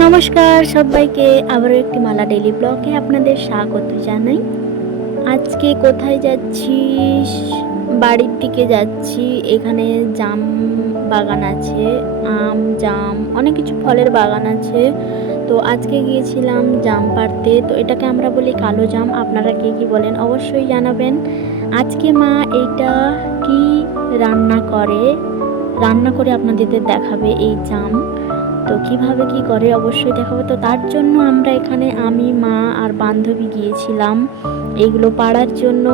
নমস্কার সবাইকে, আবারও একটি মালা ডেইলি ব্লগে আপনাদের স্বাগত জানাই। আজকে কোথায় যাচ্ছি? বাড়ির দিকে যাচ্ছি। এখানে জাম বাগান আছে, আম, জাম, অনেক কিছু ফলের বাগান আছে। তো আজকে গিয়েছিলাম জাম পাড়তে। তো এটাকে আমরা বলি কালো জাম। আপনারা কে কি বলেন অবশ্যই জানাবেন। আজকে মা এইটা কি রান্না করে আপনাদের দেখাবে এই জাম। তো কিভাবে কি করে অবশ্যই দেখাবো। তো তার জন্য আমরা এখানে আমি, মা আর বান্ধবী গিয়েছিলাম এইগুলো পাড়ার জন্য।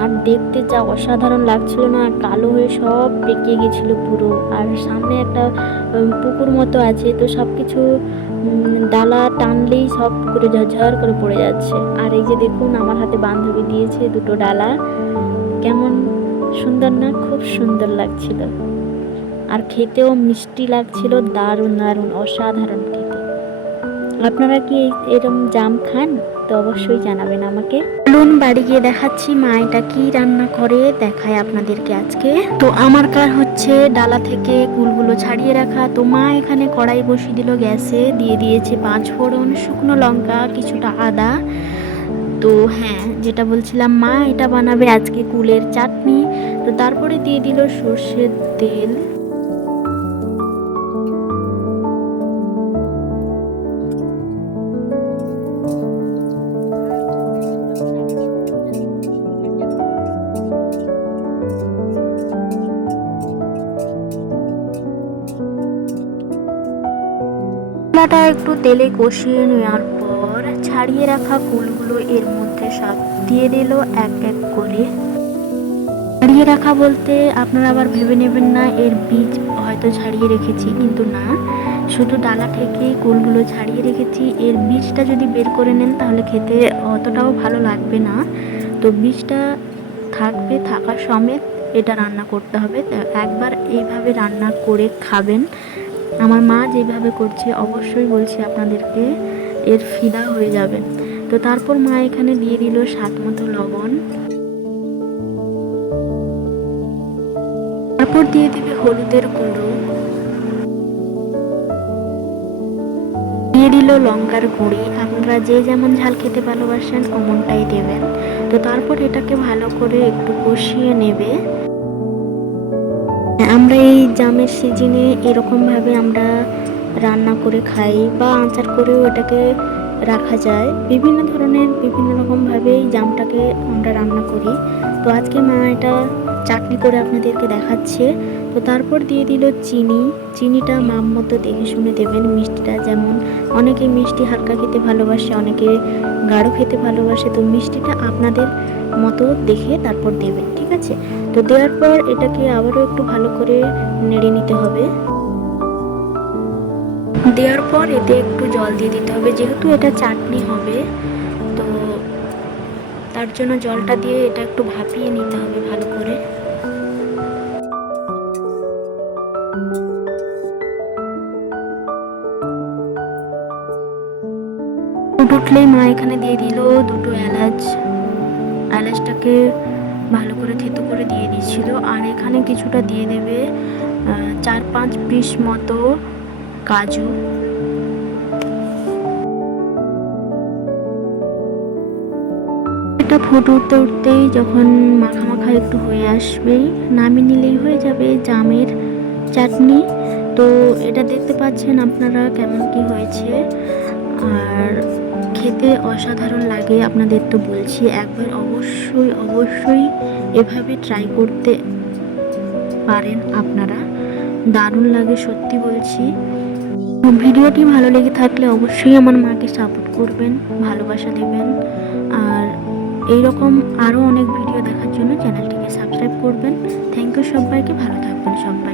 আর দেখতে যা অসাধারণ লাগছিল না, কালো হয়ে সব পেকে গেছিল পুরো। আর সামনে একটা পুকুর মতো আছে, তো সব কিছু ডালা টানলেই সব পুকুরে ঝরঝর করে পড়ে যাচ্ছে। আর এই যে দেখুন, আমার হাতে বান্ধবী দিয়েছে দুটো ডালা। কেমন সুন্দর না? খুব সুন্দর লাগছিল। আর খেতেও মিষ্টি লাগছিল, দারুণ দারুণ অসাধারণ খেতে। আপনারা কি এরকম জাম খান? তো অবশ্যই জানাবেন আমাকে। চলুন বাড়ি গিয়ে দেখাচ্ছি মা এটা কি রান্না করে, দেখায় আপনাদেরকে আজকে। তো আমার কাজ হচ্ছে ডালা থেকে কুলগুলো ছাড়িয়ে রাখা। তো মা এখানে কড়াই বসিয়ে দিল গ্যাসে, দিয়ে দিয়েছে 5 ফোড়ন, শুকনো লঙ্কা, কিছুটা আদা। তো হ্যাঁ, যেটা বলছিলাম, মা এটা বানাবে আজকে কুলের চাটনি। তো তারপরে দিয়ে দিল সর্ষের তেল। মশলাটা একটু তেলে কষিয়ে নেওয়ার পর ছাড়িয়ে রাখা ফুলগুলো এর মধ্যে সব দিয়ে দিল এক এক করে। ছাড়িয়ে রাখা বলতে আপনারা আবার ভেবে নেবেন না এর বীজ হয়তো ছাড়িয়ে রেখেছি, কিন্তু না, শুধু ডালা থেকে কুলগুলো ছাড়িয়ে রেখেছি। এর বীজটা যদি বের করে নেন তাহলে খেতে অতটাও ভালো লাগবে না। তো বীজটা থাকবে, থাকা সমেত এটা রান্না করতে হবে। একবার এইভাবে রান্না করে খাবেন। আমার মা যেভাবে করছে অবশ্যই বলছি আপনাদেরকে, এর ফিদা হয়ে যাবেন। তো তারপর মা এখানে দিয়ে দিল স্বাদ মতো লবণ। তারপর দিয়ে দিবে হলুদের গুঁড়ো, দিয়ে দিল লঙ্কার গুঁড়ি। আপনারা যে যেমন ঝাল খেতে ভালোবাসেন অমনটাই দেবেন। তো তারপর এটাকে ভালো করে একটু কষিয়ে নেবে। আমরা এই জামের সিজনে এরকমভাবে আমরা রান্না করে খাই, বা আচার করেও এটাকে রাখা যায়। বিভিন্ন ধরনের বিভিন্ন রকমভাবে এই জামটাকে আমরা রান্না করি। তো আজকে মা এটা চাটনি করে আপনাদেরকে দেখাচ্ছে। তো তারপর দিয়ে দিল চিনি। চিনিটা মাপ মতো দেখে শুনে দেবেন। মিষ্টিটা যেমন, অনেকে মিষ্টি হালকা খেতে ভালোবাসে, অনেকে গাঢ় খেতে ভালোবাসে। তো মিষ্টিটা আপনাদের মতো দেখে তারপর দেবেন, ঠিক আছে? তো দেওয়ার পর এটাকে আবারও একটু ভালো করে নেড়ে নিতে হবে। দেওয়ার পর এতে একটু জল দিয়ে দিতে হবে, যেহেতু এটা চাটনি হবে। তো তার জন্য জলটা দিয়ে এটা একটু ভাপিয়ে নিতে হবে ভালো করে। উঠলেই মা এখানে দিয়ে দিল দুটো এলাচ। এলাচটাকে ভালো করে থেতো করে দিয়ে দিচ্ছিল। আর এখানে কিছুটা দিয়ে দেবে 4-5 পিস মতো কাজু। এটা ফুটে উঠতে উঠতেই যখন মাখা মাখা একটু হয়ে আসবে, নামিয়ে নিলেই হয়ে যাবে জামের চাটনি। তো এটা দেখতে পাচ্ছেন আপনারা কেমন কি হয়েছে, আর খেতে অসাধারণ লাগে। আপনাদের তো বলছি, একবার অবশ্যই অবশ্যই এভাবে ট্রাই করতে পারেন আপনারা, দারুণ লাগে সত্যি বলছি। ভিডিওটি ভালো লেগে থাকলে অবশ্যই আমার মাকে সাপোর্ট করবেন, ভালোবাসা দেবেন। আর এইরকম আরও অনেক ভিডিও দেখার জন্য চ্যানেলটিকে সাবস্ক্রাইব করবেন। থ্যাংক ইউ সবাইকে, ভালো থাকবেন সবাই।